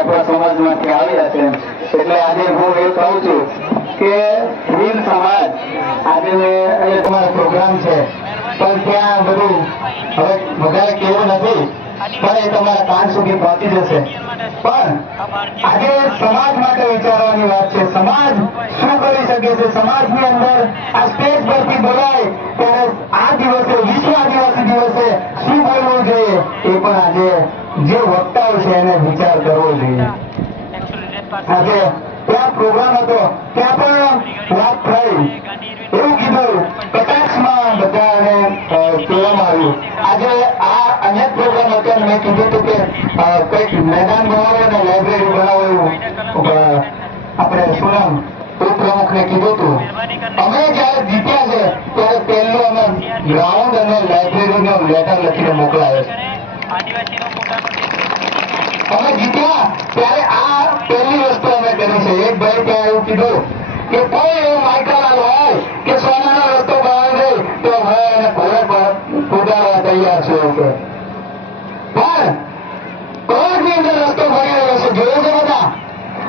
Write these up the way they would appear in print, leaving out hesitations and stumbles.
આપણા સમાજમાંથી આવ્યા છે. એટલે આજે હું એ કહું છું કે ભીલ સમાજ આજે અહીંયા તમારો પ્રોગ્રામ છે, પણ ત્યાં બધું હવે વધારે કેવું નથી, પણ એ તમારા કાન સુધી પહોંચી જશે. પણ આજે સમાજ માટે વિચારવાની વાત છે. સમાજ શું કરી શકે છે? સમાજની અંદર આ સ્ટેજ પરથી બોલાય ત્યારે આ દિવસે, વિશ્વ આદિવાસી દિવસે શું બોલવું જોઈએ એ પણ આજે જે વક્તાઓ છે એને વિચાર કરવો જોઈએ. આજે ત્યાં પ્રોગ્રામ હતો, ત્યાં પણ વાત થઈ, એવું કીધું, કટાક્ષમાં બધાને કહેવામાં આવ્યું. આજે આ અનેક પ્રોગ્રામ હતો, મેં કીધું હતું કે કંઈક મેદાન બનાવો અને લાઇબ્રેરી બનાવો એવું આપણે શું નામ ઉપપ્રમુખને કીધું હતું. અમે જયારે જીત્યા છે ત્યારે પહેલું અમે ગ્રાઉન્ડ અને લાઇબ્રેરીનો લેટર લખીને મોકલાયો છે. અમે જીત્યા ત્યારે આ પહેલી વસ્તુ અમે કરી છે. એક ભાઈ ત્યાં એવું કીધું કે કોઈ એવો માઇકલાલ હોય કે સોનાનો રસ્તો બનાવી દે તો હવે એને ઘોડે પર કુદાડવા તૈયાર છે. પણ કોર્ટની અંદર રસ્તો બની રહ્યો છે, જોયો છે બધા?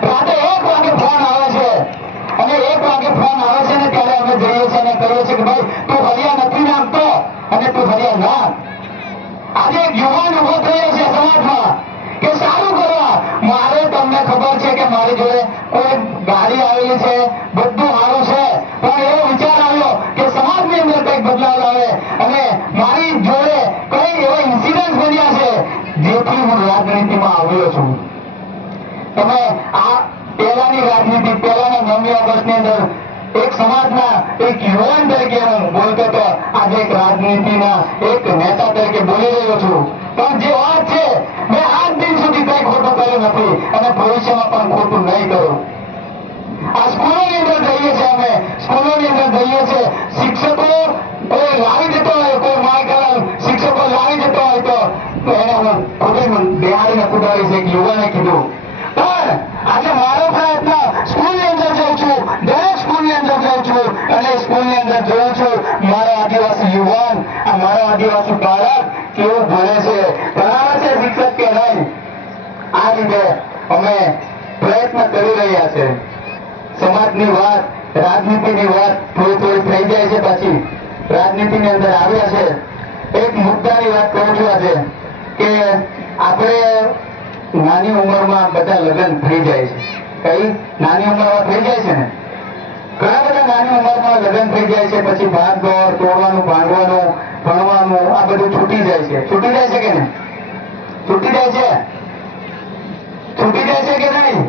રાતે 1 વાગે ફોન આવે છે અને 1 વાગે ફોન આવે છે ને ત્યારે અમે જઈએ છીએ અને કહીએ છીએ કે ભાઈ તું હરિયા નથી નાખતો અને તું હરિયા નાખ. આજે એક યુવાન ઉભો થયો છે સમાજમાં કે સારું કરવા. મારે તમને ખબર છે કે મારી જોડે કોઈ ગાડી આવેલી છે, બધું સારું છે, પણ એવો વિચાર આવ્યો કે સમાજની અંદર કંઈક બદલાવ લાવે અને મારી જોડે કઈ એવા ઇન્સિડન્ટ બન્યા છે જેથી હું રાજનીતિમાં આવ્યો છું. તમે આ પહેલાની રાજનીતિ, પહેલાના 9મી ઓગસ્ટની અંદર એક સમાજના એક યુવાન તરીકે હું બોલતો હતો, આજે એક રાજનીતિના એક નેતા તરીકે બોલી રહ્યો છું. પણ જે વાત છે, મેં આજ દિન સુધી કઈ ખોટું કર્યું નથી અને ભવિષ્યમાં પણ ખોટું નહીં કરું. આ સ્કૂલોની અંદર જઈએ છીએ, અમે સ્કૂલોની અંદર જઈએ છીએ, શિક્ષકો કોઈ લાવી દેતો હોય, કોઈ માયકલાલ શિક્ષકો લાવી દેતો હોય તો એને હું ખુદ બિહારીને કુદાડીશ, એક યુવાને કીધું. પણ આજે મારો પ્રયત્ન સ્કૂલની અંદર જાઉં છું, દરેક સ્કૂલની અંદર જાઉં છું અને સ્કૂલની અંદર જોઉં છું મારો આદિવાસી યુવાન, આ મારો આદિવાસી બાળક કેવું ભણે છે, ભણાવે છે શિક્ષક કે નહીં. આ રીતે અમે પ્રયત્ન કરી રહ્યા છે. સમાજની વાત, રાજનીતિની વાત થોડી થોડી થઈ જાય છે, પછી રાજનીતિની અંદર આવ્યા છે. એક મુદ્દાની વાત કહું છું આજે કે આપણે નાની ઉંમરમાં બધા લગ્ન થઈ જાય છે. કઈ નાની ઉંમરમાં થઈ જાય છે ને, ઘણા બધા નાની ઉંમરમાં લગ્ન થઈ જાય છે. પછી ભાગ દોડ, તોડવાનું, ભાંગવાનું, ભણવાનું આ બધું છૂટી જાય છે. છૂટી જાય છે કે નહીં? છૂટી જાય છે? છૂટી જાય છે કે નહીં?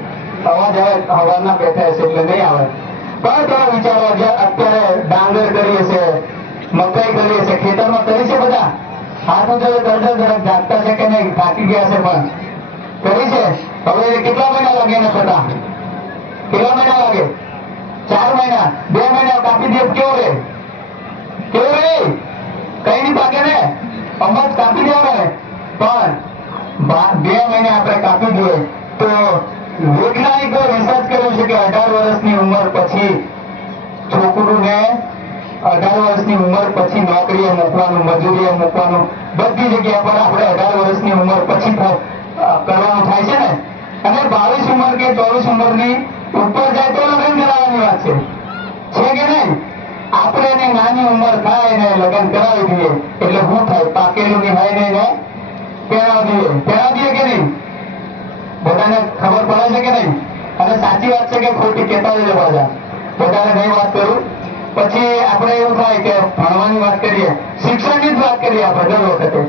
અવાજ હવે હવાના બેઠા છે એટલે નહીં આવે. પણ તમે વિચારો, અત્યારે ડાંગર કરીએ છે, મકાઈ કરીએ છે, ખેતરમાં કરી છે બધા. હાથ ઊંચો કરજો, જરાક જાગતા છે કે નહીં? થાકી ગયા છે પણ કરી છે. હવે કેટલા મહિના લાગે ને થતા? કેટલા મહિના લાગે? 4 મહિના, 2 મહિના કાપી દે કેવું રે? કેવું રે? કઈ નહીં પાકે ને, અમત કાપી દેવાને. પણ 2 મહિને આપણે કાપી દઈએ તો વૈજ્ઞાનિકો રિસર્ચ કર્યું છે કે 18 વર્ષની ઉંમર પછી છોકરુંને 18 વર્ષની ઉંમર પછી નોકરીએ મૂકવાનું, મજૂરીએ મૂકવાનું, બધી જગ્યા પર આપણે 18 વર્ષની ઉંમર પછી કરવાનું થાય છે ને. અને 22 ઉંમર કે 24 ઉંમરની ઉપર જાય તો લગ્ન કરાવવાની વાત છે કે નહીં? આપણે એને નાની ઉંમર થાય એને લગ્ન કરાવી દઈએ એટલે શું થાય? પાકેલું નિભાઈને એને પહેરાવી દઈએ કે નહીં? બધાને ખબર પડે છે કે નહીં? અને સાચી વાત છે કે ખોટી કહેતા જ બધા, બધાને નહીં વાત કરું. પછી આપણે એવું થાય કે ભણવાની વાત કરીએ, શિક્ષણની જ વાત કરીએ આપણે દર વખતે.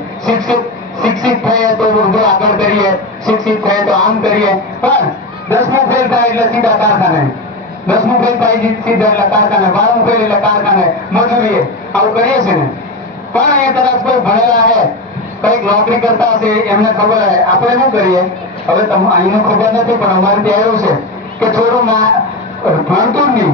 શિક્ષિત થઈએ તો ઉર્દુ આગળ કરીએ, શિક્ષિત થઈએ તો આમ કરીએ. પણ 10મું ફેલ થાય એટલે સીધા કારખાને, 10મું ફેલ થાય સીધા એટલે કારખાને, 12મું ફેલ એટલે કારખાને, મજૂરીએ, આવું કરીએ છીએ ને. પણ અહીંયા કદાચ કોઈ ભણેલા હે, કઈક નોકરી કરતા હશે, એમને ખબર હે. આપણે શું કરીએ? હવે અહીંનું ખબર નથી પણ અમારે ત્યાં એવું છે કે થોડું ભણતું જ નહીં,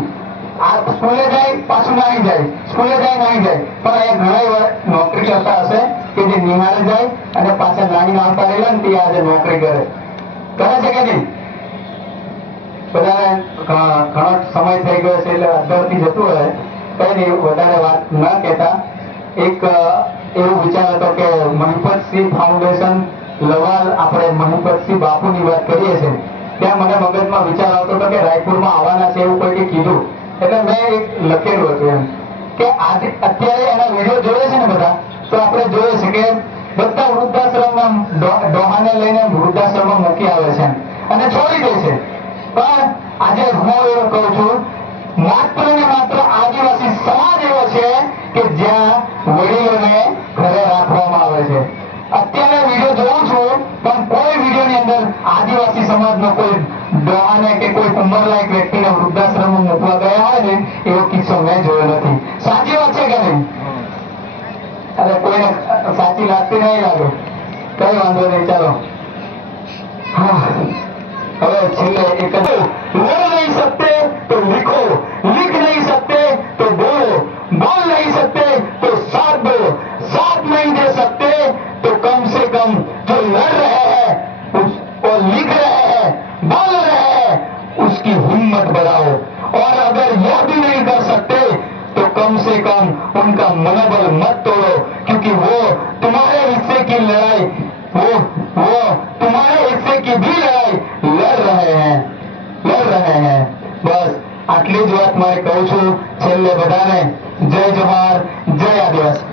આ સ્કૂલે જાય પાછું નાહી જાય, સ્કૂલે જાય નાહી જાય. પણ અહીંયા ઘણા નોકરી કરતા હશે કે જે નિહાળે જાય અને પાછા નાની આવતા રહેલા ને તે આજે નોકરી કરે છે કે નહીં? બધાને ઘણો સમય થઈ ગયો છે એટલે અડધરથી જતું રહે, કઈ નહીં, વધારે વાત ન કહેતા. એક એવું વિચાર હતો કે મહિપતસિંહ ફાઉન્ડેશન લવાલ આપણે મહિપતસિંહ બાપુની વાત કરીએ છીએ ત્યાં મને મગજમાં વિચાર આવતો હતો કે રાયપુરમાં આવવાના છે એવું કોઈકે કીધું એટલે મેં એક લખેલું હતું એમ કે આજે અત્યારે એના વિડીયો જોયે છે ને બધા તો આપણે જોઈએ છે કે બધા વૃદ્ધાશ્રમમાં ડોહાને લઈને વૃદ્ધાશ્રમમાં મૂકી આવે છે અને છોડી દે છે પણ આજે હું એવું કહું છું માત્ર ને માત્ર આદિવાસી સમાજ એવો છે કે જ્યાં વડીલોને ઘરે રાખવામાં આવે છે અત્યારે વિડીયો જોઉં છું પણ કોઈ વિડીયોની અંદર આદિવાસી સમાજનો કોઈ ડોહાને કે કોઈ ઉંમરલાયક વ્યક્તિને વૃદ્ધાશ્રમમાં મૂકવા ગયા હોય ને એવો કિસ્સો મેં જોયો નથી સાચી વાત છે કે નહીં અરે કોઈને સાચી લાગતી નહીં લાગે કઈ વાંધો નહીં ચાલો હા હવે છેલ્લે એક બોલ નહીં सकते तो लिखो लिख नहीं सकते तो बोलो बोल नहीं सकते तो साथ दो साथ नहीं दे सकते तो कम से कम जो लड़ रहे हैं और लिख रहे हैं बोल रहे हैं उसकी हिम्मत बढ़ाओ और अगर यह भी नहीं कर सकते तो कम से कम उनका मनोबल मत तोड़ो क्योंकि वो तुम्हारे हिस्से की लड़ाई वो तुम्हारे हिस्से की भी लड़ाई लड़ रहे हैं बस આટલી જ વાત મારે કહું છું છેલ્લે બધાને જય જવાહર જય આદિવાસી